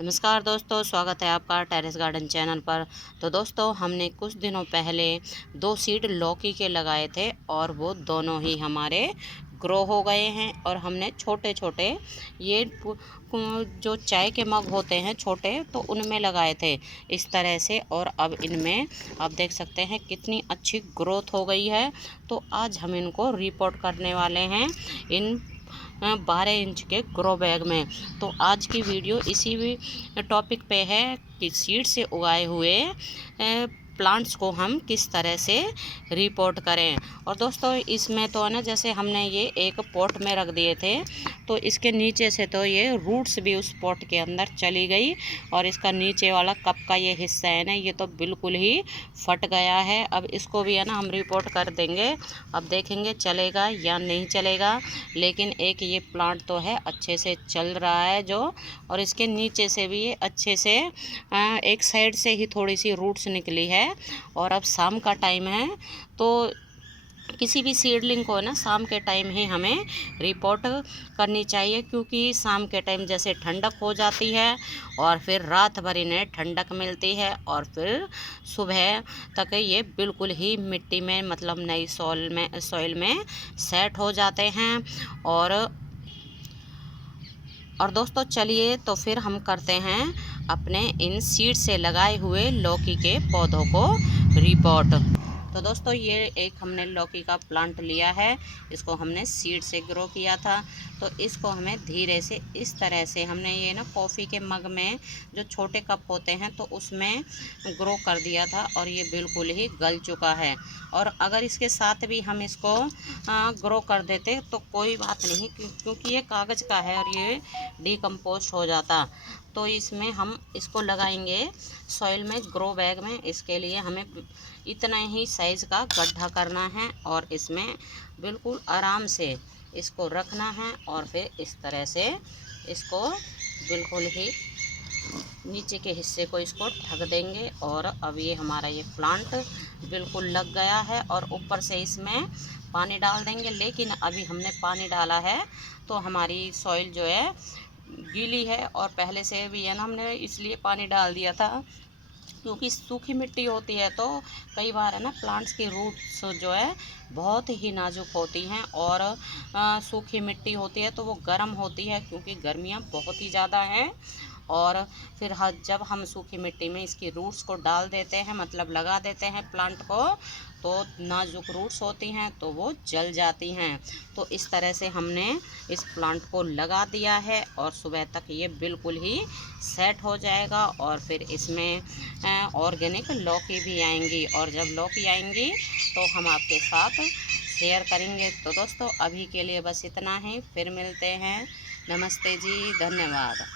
नमस्कार दोस्तों, स्वागत है आपका टेरेस गार्डन चैनल पर। तो दोस्तों, हमने कुछ दिनों पहले 2 सीड लौकी के लगाए थे और वो दोनों ही हमारे ग्रो हो गए हैं। और हमने छोटे छोटे ये जो चाय के मग होते हैं छोटे, तो उनमें लगाए थे इस तरह से। और अब इनमें आप देख सकते हैं कितनी अच्छी ग्रोथ हो गई है। तो आज हम इनको रिपोर्ट करने वाले हैं इन 12 इंच के ग्रो बैग में। तो आज की वीडियो इसी भी टॉपिक पे है कि सीड से उगाए हुए प्लांट्स को हम किस तरह से रिपोर्ट करें। और दोस्तों, इसमें तो है ना, जैसे हमने ये एक पॉट में रख दिए थे, तो इसके नीचे से तो ये रूट्स भी उस पॉट के अंदर चली गई। और इसका नीचे वाला कप का ये हिस्सा है ना, ये तो बिल्कुल ही फट गया है। अब इसको भी है ना हम रिपोर्ट कर देंगे। अब देखेंगे चलेगा या नहीं चलेगा। लेकिन एक ये प्लांट तो है अच्छे से चल रहा है जो। और इसके नीचे से भी ये अच्छे से एक साइड से ही थोड़ी सी रूट्स निकली है। और अब शाम का टाइम है, तो किसी भी सीडलिंग को ना शाम के टाइम ही हमें रिपोर्ट करनी चाहिए, क्योंकि शाम के टाइम जैसे ठंडक हो जाती है और फिर रात भर इन्हें ठंडक मिलती है। और फिर सुबह तक ये बिल्कुल ही मिट्टी में, मतलब नई सॉइल में सेट हो जाते हैं। और दोस्तों, चलिए तो फिर हम करते हैं अपने इन सीड से लगाए हुए लौकी के पौधों को रिपोर्ट। तो दोस्तों, ये एक हमने लौकी का प्लांट लिया है। इसको हमने सीड से ग्रो किया था। तो इसको हमें धीरे से इस तरह से, हमने ये ना कॉफ़ी के मग में जो छोटे कप होते हैं तो उसमें ग्रो कर दिया था। और ये बिल्कुल ही गल चुका है। और अगर इसके साथ भी हम इसको ग्रो कर देते तो कोई बात नहीं, क्योंकि ये कागज़ का है और ये डिकम्पोस्ट हो जाता। तो इसमें हम इसको लगाएंगे सॉइल में, ग्रो बैग में। इसके लिए हमें इतना ही साइज़ का गड्ढा करना है और इसमें बिल्कुल आराम से इसको रखना है। और फिर इस तरह से इसको बिल्कुल ही नीचे के हिस्से को इसको ढक देंगे। और अब ये हमारा ये प्लांट बिल्कुल लग गया है। और ऊपर से इसमें पानी डाल देंगे। लेकिन अभी हमने पानी डाला है तो हमारी सॉइल जो है गीली है। और पहले से भी है ना, हमने इसलिए पानी डाल दिया था क्योंकि सूखी मिट्टी होती है तो कई बार है ना प्लांट्स की रूट्स जो है बहुत ही नाजुक होती हैं। और सूखी मिट्टी होती है तो वो गर्म होती है, क्योंकि गर्मियाँ बहुत ही ज़्यादा हैं। और फिर जब हम सूखी मिट्टी में इसकी रूट्स को डाल देते हैं, मतलब लगा देते हैं प्लांट को, तो नाजुक रूट्स होती हैं तो वो जल जाती हैं। तो इस तरह से हमने इस प्लांट को लगा दिया है और सुबह तक ये बिल्कुल ही सेट हो जाएगा। और फिर इसमें ऑर्गेनिक लौकी भी आएंगी। और जब लौकी आएंगी तो हम आपके साथ शेयर करेंगे। तो दोस्तों, अभी के लिए बस इतना ही। फिर मिलते हैं। नमस्ते जी, धन्यवाद।